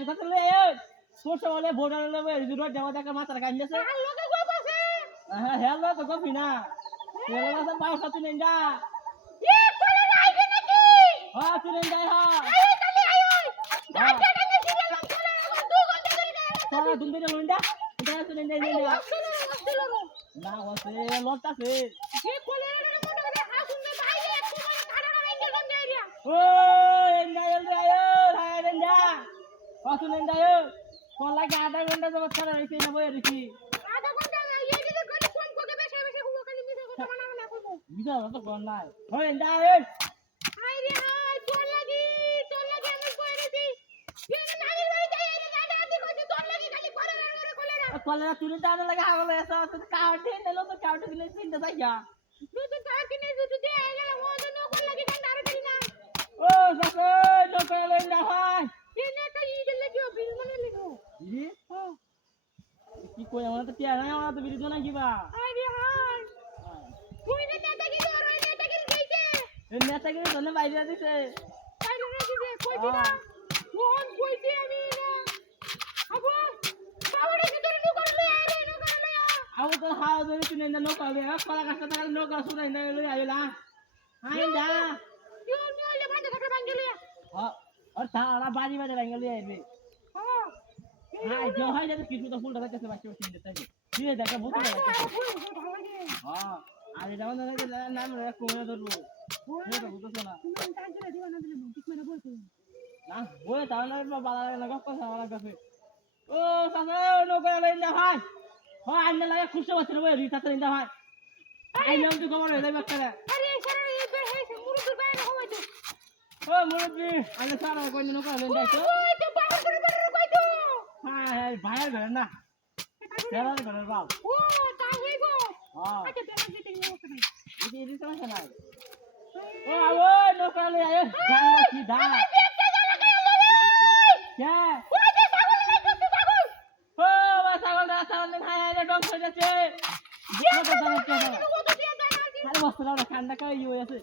বাইরের কথা লই সোর্স বলে ভোটার লবে রোড দেওয়া দেখা মাথার কান্দেছে লোকে গো পাশে হ্যাঁ হেলো তো কফি না হেলো না পাও সাথে নেন যা এ করে আইবে নাকি হ্যাঁ তুই নেন যাই হ্যাঁ আই কালি আই গাড়ি টাকা সিরিয়াল করে 2 ঘন্টা ধরে সারা দুন বেরে লইন্দা এটা তুই নেন যাই নেন না ওসে লতাছে এ কোলে মনে করে হাসুনে বাইরে একটু মানে কাটা রাইকে গন্ডে এরিয়া ও এন্ডা আয় হায় এন্ডা কত নেন যাই কোন লাগে আধা ঘন্টা যাবত ছাড়া রইছে না বই রেখি আধা ঘন্টা এই দিকে করে ফোন করে বেশে বেশে হুগো খালি মিছে কথা বানাবো না করব বিজা তো কোন নাই ওই এন্ডা আয় হাই রে হাই তোর লাগি আমি কইরেছি এর নানি ভাই যাই এর গাড়ি আদি কইছি তোর লাগি খালি করে রে কোলে না কলেরা তুই দাঁড়া লাগে আগলে এসে কাউটে নেলো তো কাউটে দিলে চিন্তা যাইয়া তুই তো কার কিনে তুই দে এলে ও জন্য কোন লাগি গান্ডা আর করি না ও সাসে ডকরে লইন্দা ভাই এনে একটা ইডেল লাগিও বিল মনে লিখো ইরি কি কই আমার তো টিয়া নাই আমার তো বিরিজ না কিবা হাই রে হাই তুই নেতা কি তোর নেতা কি গইছে এই নেতাগিরি জন্য বাইরে দিছে বাইরে রেখে দে কই দিনা মোহন কইছি আমি না আবু বাবুরে ভিতরে নু করলে আরে নু করলে আউ তো হাও ধরে তুই নেন্দা নো কালে কলা কাটা টাকা নো কা সুদা ইন্দা লই আইলা আইন্দা তুই নিলে বাঁধে কাটা ভাঙ্গিলে আর সারা বাড়ি বাড়ি ভাঙ্গা লই আইবে হ্যাঁ হাই জো হাই যাতে কিছু তো ফুলটা কাছে বাকি চিন্তা তাই তুই দেখা বুঝতে পারছিস হ্যাঁ আর এটা মানে নাম রে কোনে ধরবো এটা বুঝছ না না বই তাহলে বালা লাগা কথা লাগা ও সাসা নো করে লইন্দা ভাই হয় আইনা লাগা খুশি হচ্ছে না বই রিতা লইন্দা ভাই আইলাম তো খবর হয়ে যাবে করে আরে সারা এই বে হে মুরুদুর বাইরে হওয়া তো ও মুরব্বি আইনা সারা কই নো করে লইন্দা তো ওই তো বাইরে কই তো হ্যাঁ ভাইয়ের ঘরে না তেরার ঘরে বাপ ও তা হই গো হ্যাঁ আচ্ছা তেরা দিতে নিও কেন এই সমস্যা নাই ও আও নো করে লই আয় গাঙ্গা কি দা কে ও বা ছাগল দা ছাগল খাই আইলে ডং হয়ে যাচ্ছে আরে বস্তা দাও ঠান্ডা কাই ইউ আছে